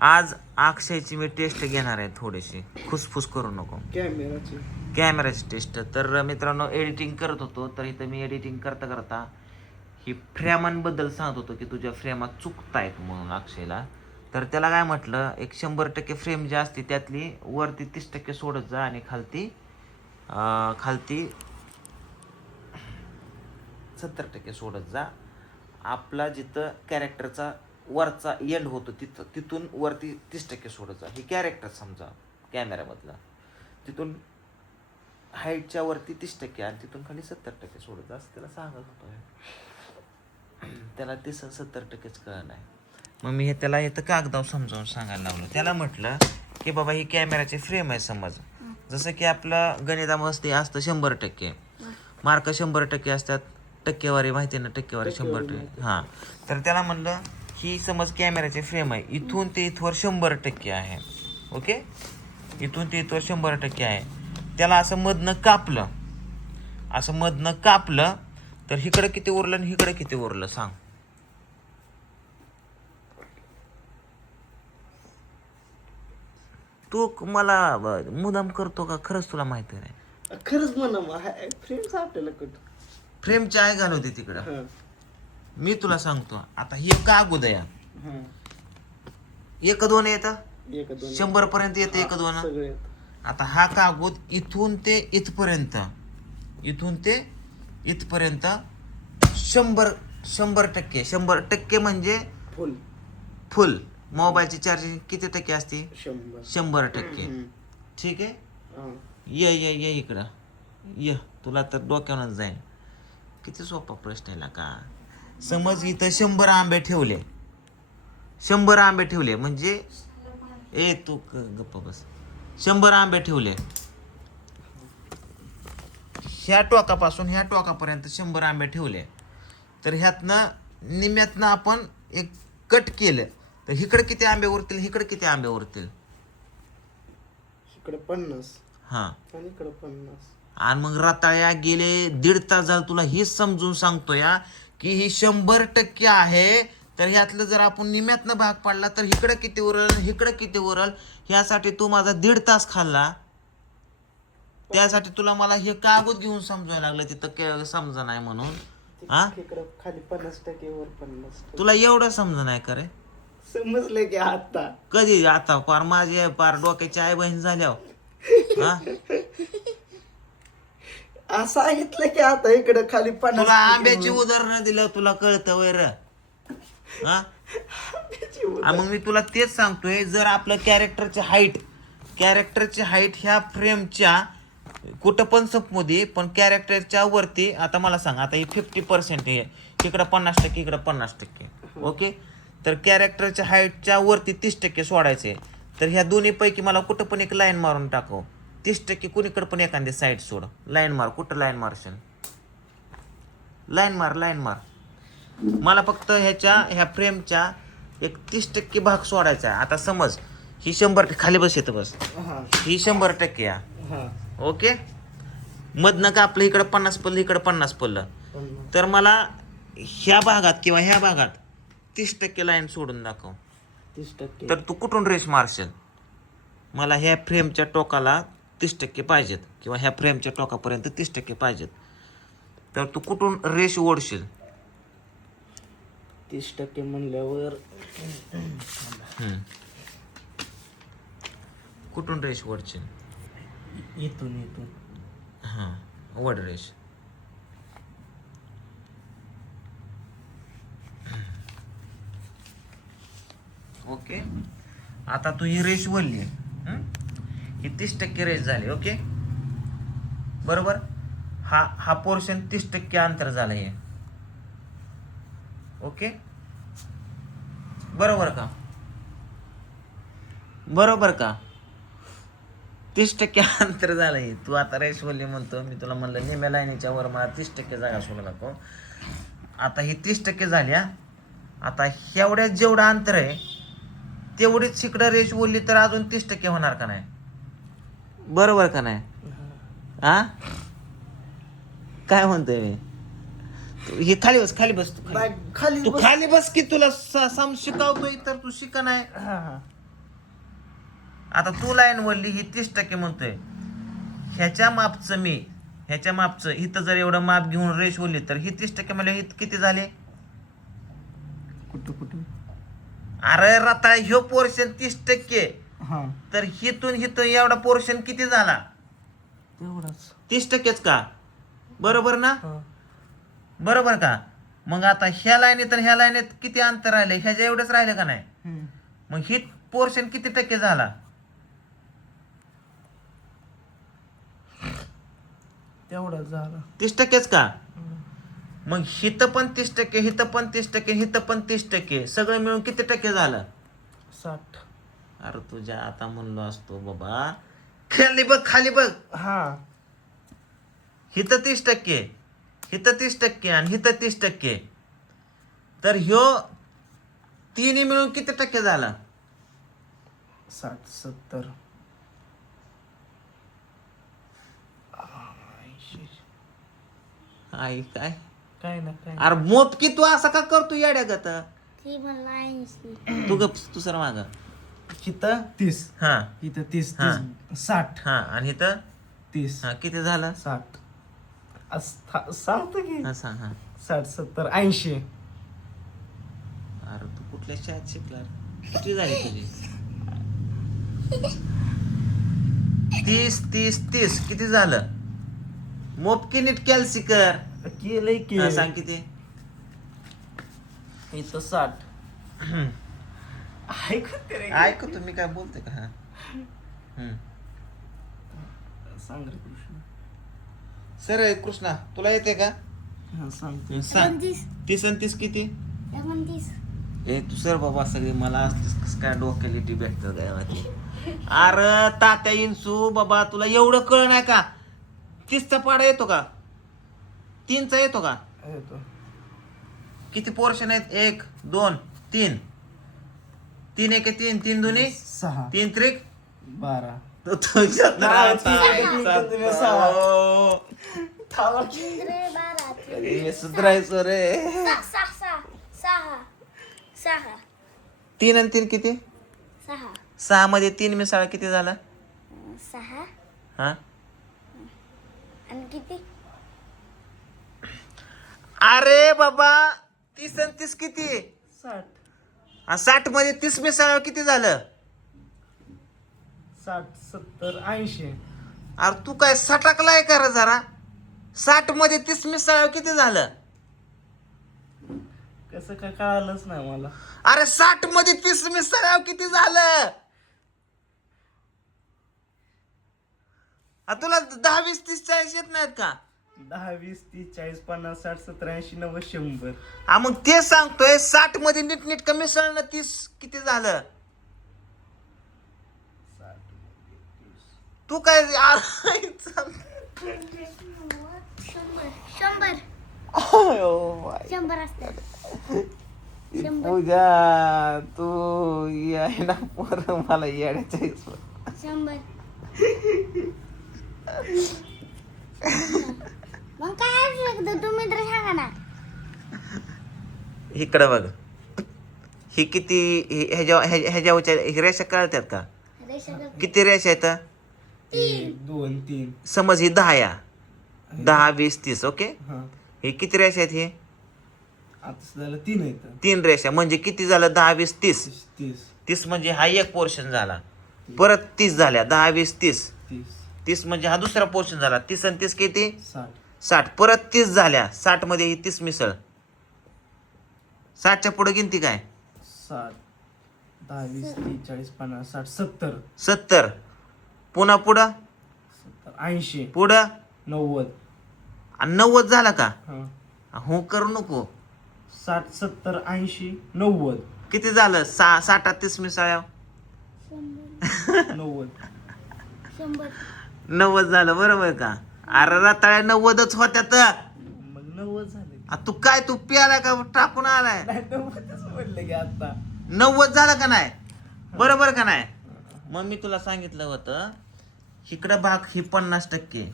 आज अक्षयची मी टेस्ट घेणार आहे, थोडीशी खुसफुस करू नको. कॅमेराची टेस्ट. तर मित्रांनो एडिटिंग करत होतो, तर इथं मी एडिटिंग करता करता ही फ्रेमांबद्दल सांगत होतो की तुझ्या फ्रेमात चुकतायत म्हणून अक्षयला. तर त्याला काय म्हटलं, एक 100% फ्रेम जी असते त्यातली वरती 30% सोडत जा आणि खालती 70% सोडत जा. आपला जिथं कॅरेक्टरचा वरचा एंड होतो तिथून वरती 30% सोडत जा. ही कॅरेक्टर समजा कॅमेऱ्यामधला, तिथून हाईटच्या वरती 30% आणि तिथून खाली 70% सोडत जा असं त्याला सांगत होतो. त्याला ते 70%च कळलं नाही. मग मी हे त्याला इथं कागदावर समजावून सांगायला लावलं. त्याला म्हटलं की बाबा ही कॅमेराची फ्रेम आहे समज, जसं की आपलं गणितामध्ये असतं 100% मार्क 100% असतात, टक्केवारी माहिती आहे ना, टक्केवारी 100%. हां, तर त्याला म्हणलं ही समज कॅमेराची फ्रेम आहे, इथून ते इथवर 100% आहे. ओके, इथून ते इथवर 100% आहे. त्याला असं मधनं कापलं तर इकडं किती उरलं आणि इकडं किती उरलं सांग. तू मला मुदाम करतो का खरंच तुला माहिती नाही? खरंच म्हणा फ्रेम आपल्याला कट फ्रेमची आय घालवते तिकडं. मी तुला सांगतो आता ही कागद आहे, 1-2 येतं, 100 पर्यंत येतं 1-2. आता हा कागद इथून ते इथपर्यंत 100% म्हणजे फुल. मोबाईलची चार्जिंग किती टक्के असते? 100%. ठीक आहे, ये इकडं ये, तुला तर डोक्यावरच जाईल. किती सोपा प्रश्न आहे का. समज इथं 100 आंबे ठेवले, 100 आंबे ठेवले म्हणजे तू गप्पा बस. 100 आंबे ठेवले, ह्या टोकापासून ह्या टोकापर्यंत 100 आंबे ठेवले. तर ह्यातनं निम्यातनं आपण एक कट केलं तर इकडे किती आंबे उरतील, इकडे किती आंबे उरतील? इकडे 50. हां, आणि इकडे 50. आणि मग रताळ्या गेले 1.5 तास झालं तुला हेच समजून सांगतो या की ही 100% आहे. तर ह्यातलं जर आपण निम्यातनं भाग पाडला तर इकडं किती उरल, इकडं किती उरल, ह्यासाठी तू माझा 1.5 तास खाल्ला. त्यासाठी तुला मला हे कागद घेऊन समजायला लागलं, तिथं समजा नाही म्हणून. हा, खाली 50% वर 50%. तुला एवढं समजा नाही का रे? समजलं की आता कधी? आता पार माझी डोक्याची आई बहीण झाल्यावर. हा, सांगितलं की आता इकडे खाली 50. तुला आंब्याची उदाहरणं दिलं, तुला कळतं वैर. हा, मग मी तुला तेच सांगतोय, जर आपलं कॅरेक्टरची हाईट ह्या फ्रेमच्या कुठं पण संपू दे, पण कॅरेक्टरच्या वरती. आता मला सांग, आता ही 50% आहे, इकडं 50%, इकडं 50%. ओके, तर कॅरेक्टरच्या हाईटच्या वरती 30% सोडायचे. तर ह्या दोन्ही पैकी मला कुठं पण एक लाईन मारून टाकव. 30% कुणीकडे पण एखादी साईड सोड, लाईन मार. कुठं लाईन मारशील? लाईन मार. मला फक्त ह्या फ्रेमच्या एक 30% भाग सोडायचा आहे. आता समज ही 100 खाली बस येतं बस, ही 100% आहे. ओके, मधनं का आपलं इकडं 50 पडलं, इकडं 50 पडलं, तर मला ह्या भागात किंवा ह्या भागात 30% लाईन सोडून दाखव. 30%. तर तू कुठून रेष मारशील? मला ह्या फ्रेमच्या टोकाला 30% पाहिजेत किंवा ह्या फ्रेमच्या टोकापर्यंत 30% पाहिजेत. तर तू कुठून रेष ओढशील? 30% म्हणल्यावर कुठून रेष ओढशील? इथून. हां, वड रेष. ओके, आता तू ही रेष वळली, ही 30% रेष झाली. ओके, बरोबर. हा पोर्शन 30% अंतर झालं हे. ओके, बरोबर का? 30% अंतर झालंय. तू आता रेशवल्ली म्हणतो, मी तुला म्हणलं निम्या लाईनीच्या वर मला 30% जागा सोडू नको. आता ही 30% झाली. आता एवढ्यात जेवढं अंतर आहे तेवढीच इकडं रेष बोलली तर अजून 30% होणार का नाही? बरोबर का नाही? हा, काय म्हणतोय मी? हे खाली बस तू खाली बस की तुला शिकवतोय तर तू शिका नाही. आता तू लाईन वरली ही 30% म्हणतोय. ह्याच्या मापचं इथं जर एवढं माप घेऊन रेष ओढली तर ही 30% म्हणजे ही किती झाले? कुठं अरे रताळ ह्यो पोर्शन 30%, हा तर हिथून एवढा पोर्शन किती झाला? तेवढाच 30%च का? बरोबर ना? हा बरोबर का? मग आता ह्या लाईनीत आणि ह्या लाईनीत किती अंतर राहिले? ह्याच्या एवढंच राहिले का नाही? हम्म. मग ही पोर्शन किती टक्के झाला? तेवढाच झाला 30%च का? मग हिथं पण 30%, हिथं पण 30%, हिथं पण 30%, सगळं मिळून किती टक्के झालं? 60. अरे तुझ्या आता म्हणलो असतो बाबा, खाली बघ. हा हिथं 30%, हिथं 30% आणि हिथं 30%, तर ह्यो तिन्ही मिळून किती टक्के झाला? 60 70 80. आई काय काय ना काय अरे मोप की तू असा का करतो येड्या गत? ती मला 80. तू गप दुसरं माग. इथं 30 हा इथं 30 हा. 60 हा आणि इथं 30 हा किती झालं? 60 सांगतो की हा सांग. हा 60 70 80. अरे तू कुठल्या शाळेत शिकला? किती झाली तुझी? 30 किती झालं? मोपकी नीट कॅल्सी कर. केलंय की हा, सांग किती? इथं 60. ऐकते रे ऐकू तुम्ही काय बोलते का? हा सांग रे कृष्ण. सर कृष्णा तुला येते का? हा सांगतो सांग. 29. 30 आणि 30 किती? 29. ए तू सर बाबा सगळे मला कसं काय डोक्यालिटी भेटतात काय माहिती. अरे तात्या इंसू बाबा तुला एवढं कळ नाही का? 30चा पाडा येतो का? 3चा येतो का? येतो किती पोर्शन आहेत? 1 2 3. 3 1 3 3 2 6 3 त्रिक 12. तो तुझ्या तर नाही, आता तीन सात- तुम्ही सहा. ओ, थांबा. इंद्रे 12. हे सुधारायचं रे. 6. 3 आणि 3 किती? 6. 6 मध्ये 3 मिसळा किती झाला? 6 हा आणि किती? अरे बाबा 30 आणि 30 किती? 60 60 मध्ये 30 मिसळा किती झालं? 60 70 80. अरे तू काय सटकलाय का रे जरा? 60 मध्ये 30 मिसळा किती झालं? कसं काय कळालंच नाही मला. अरे 60 मध्ये 30 मिसळा किती झालं? तुला 10 20 30 40 येत नाहीत का? 10 20 30 40 50 60 70 80 90 100. हा मग ते सांगतोय 60 मध्ये नीट कमी मिसळणं 30 किती झालं? 60 तू काय 100 असतात. 100. पूजा तू यायला पोरं मला येण्याच्या 100. मग काय असलं तुम्ही तर सांगा ना. इकडं बघ ही किती ह्याच्या रेषा कळतात का? रेषा किती रेषा आहेत? 1 2 3. समज ही 10 या 10 20 30 ओके. हा हे किती रेषा आहेत? हे आता झालं 3 आहेत. 3 रेषा म्हणजे किती झालं? 10 20 30. 30 30 म्हणजे हा एक पोर्शन झाला. परत 30 झाल्या 10 20 30. 30 30 म्हणजे हा दुसरा पोर्शन झाला. 30 आणि 30 किती? 60 60. परत 30 झाल्या. 60 मध्ये ही 30 मिसळ. 60च्या पुढे गिनती काय? 60 10 20 30 40 50 60 70 70. पुन्हा पुढं 70 80 पुढं 90. आणि 90 झाला का? हा हो करू नको. 60 70 80 90. किती झालं? 60 30 मिसळ्या 90. 100. 90 झालं बरोबर का? अरे रताळ्या 90च होत्या तर. मग 90 झाले. तू काय तू प्याला का टाकून आलाय? नाही 90च म्हटलं की आता. 90 झालं का नाही? बरोबर का नाही? मग मी तुला सांगितलं होतं इकडं भाग ही 50%,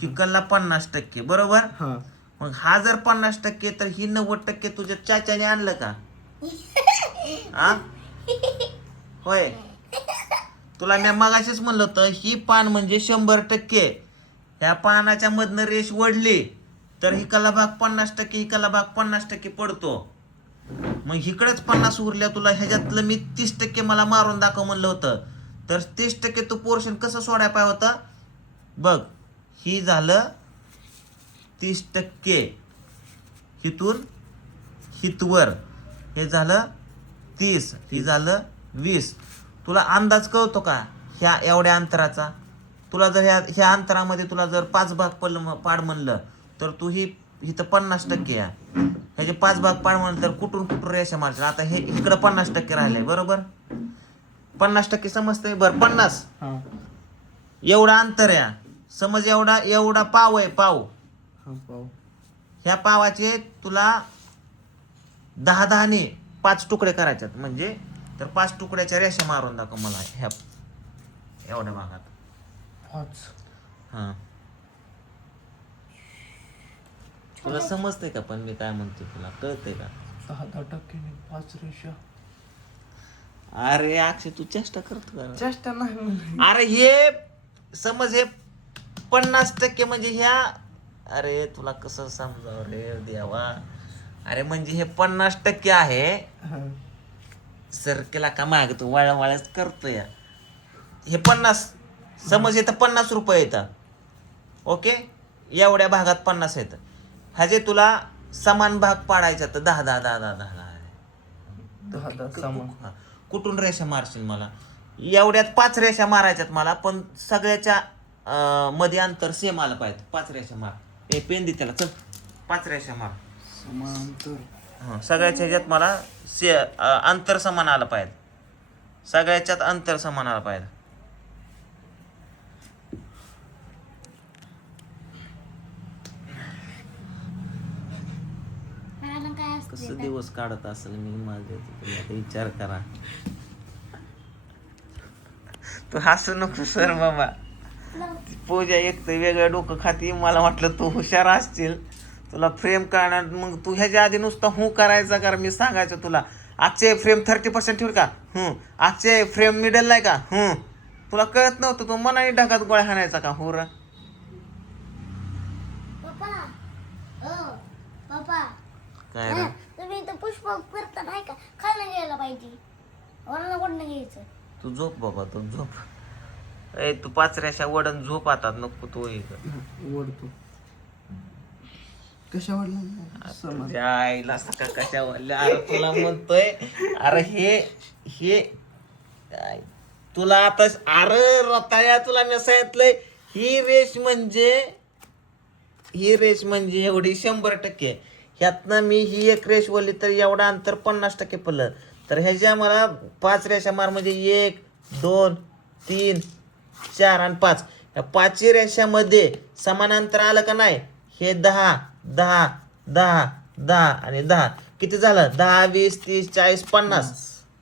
हिकडला 50%, बरोबर? हा मग हा जर 50% तर ही 90% तुझ्या चाच्याने आणलं का? हा होय तुला मी मगाशीच म्हणलं होतं ही पान म्हणजे 100%. ह्या पानाच्या मधनं रेष वडली तर हिकाला भाग 50%, हिकाला भाग 50% पडतो. मग इकडेच 50 उरल्या तुला. ह्याच्यातलं मी 30% मला मारून दाखव म्हणलं होतं. तर 30% तू पोर्शन कसं सोडाय पाहिजे होतं बघ. ही झालं 30%, हिथून हितवर हे झालं 30, ही झालं 20. तुला अंदाज कळतो का ह्या एवढ्या अंतराचा? तुला जर ह्या अंतरामध्ये तुला जर 5 भाग पाड म्हणलं तर तू इथं 50% आहे. ह्याचे 5 भाग पाड म्हणलं तर कुठून रेषा मारशील? आता हे इकडं 50% राहिलंय बरोबर. 50% समजतंय बरं. 50 हा एवढा अंतर आहे. समज एवढा पाव आहे. पाव हा पाव. ह्या पावाचे तुला 10 ने 5 तुकडे करायच्यात. म्हणजे तर 5 तुकड्याच्या रेषा मारून दाखव मला ह्या एवढ्या भागात. 5. हा तुला समजतंय का? पण मी काय म्हणतो तुला कळतंय का? 10% 5 रेषा. अरे अक्षय तू चेष्टा करतो का? चेष्टा नाही म्हणलं. अरे हे समज हे 50% म्हणजे ह्या. अरे तुला कसं समजावं रे देवा. अरे म्हणजे हे 50% आहे. हा. सर केला का माग तू वळच करतोय. हे 50 समज येतं 50 रुपये येतं. ओके एवढ्या भागात 50 येतं. ह्याचे तुला समान भाग पाडायचा तर 10 10 10 10 10 10 समान. कुठून रेषा मारशील मला? एवढ्यात 5 रेषा मारायच्यात मला. पण सगळ्याच्या मध्ये अंतर सेम आलं पाहिजे. 5 रेषा मार. ए पेन दे त्याला चल. 5 रेषा मार. समांतर. हां सगळ्याच्या ह्याच्यात मला अंतर समान आलं पाहिजे. सगळ्याच्यात अंतर समान आलं पाहिजे. काय असते कसं दिवस काढत असेल मी माझे तुम्ही आता विचार करा. तू हसू नको सर बाबा. पूजा एक तर वेगळं डोकं खाती. मला वाटलं तू हुशार असशील. तुला फ्रेम करणार. मग तू ह्याच्या आधी नुसतं करायचा कारण मी सांगायचं तुला. आजचे फ्रेम 30% ठेवल का? आजचे फ्रेम मिडल नाही का? तुला कळत नव्हतं. तू मनाने ढगात गोळ्या हाणायचा का? हो रा पप्पा. ओ पप्पा काय रे? तुम्ही इथं पुष्प करता नाही का? खायला घ्यायला पाहिजे. वराला कोणनं घ्यायचं? तू झोप बाबा तू झोप. ए तू 5 रेषा वडन झोप आता. नको तू ओढतो. कशा वाढला? तुझ्या आईला सका कशा वाढल्या. अरे तुला म्हणतोय. अरे हे तुला आता अरे रताळ्या तुला मी सांगितलंय ही रेष म्हणजे एवढी 100%. ह्यातनं मी ही एक रेष वळली तर एवढा अंतर 50% पडलं. तर ह्याच्या मला 5 रेषा मार म्हणजे 1 2 3 4 आणि 5. या 5 रेषामध्ये समान अंतर आलं का नाही? हे 10 10 10 10 आणि 10 किती झालं? 10 20 30 40 50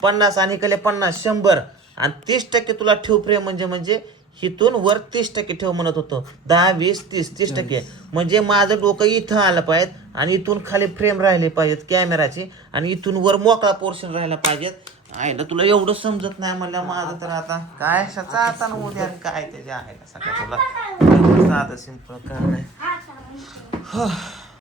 50 आणि इकडे 50 100 आणि 30% तुला ठेव फ्रेम म्हणजे हिथून वर 30% ठेव म्हणत होतो. 10 20 30 30% म्हणजे माझं डोकं इथं आलं पाहिजे आणि इथून खाली फ्रेम राहिले पाहिजेत कॅमेराची आणि इथून वर मोकळा पोर्शन राहायला पाहिजेत. आहे ना तुला एवढं समजत नाही म्हणलं माझं तर आता काय शाचा आता उद्या काय त्याच्या आहे का सगळं तुला साधं सिंपल काय.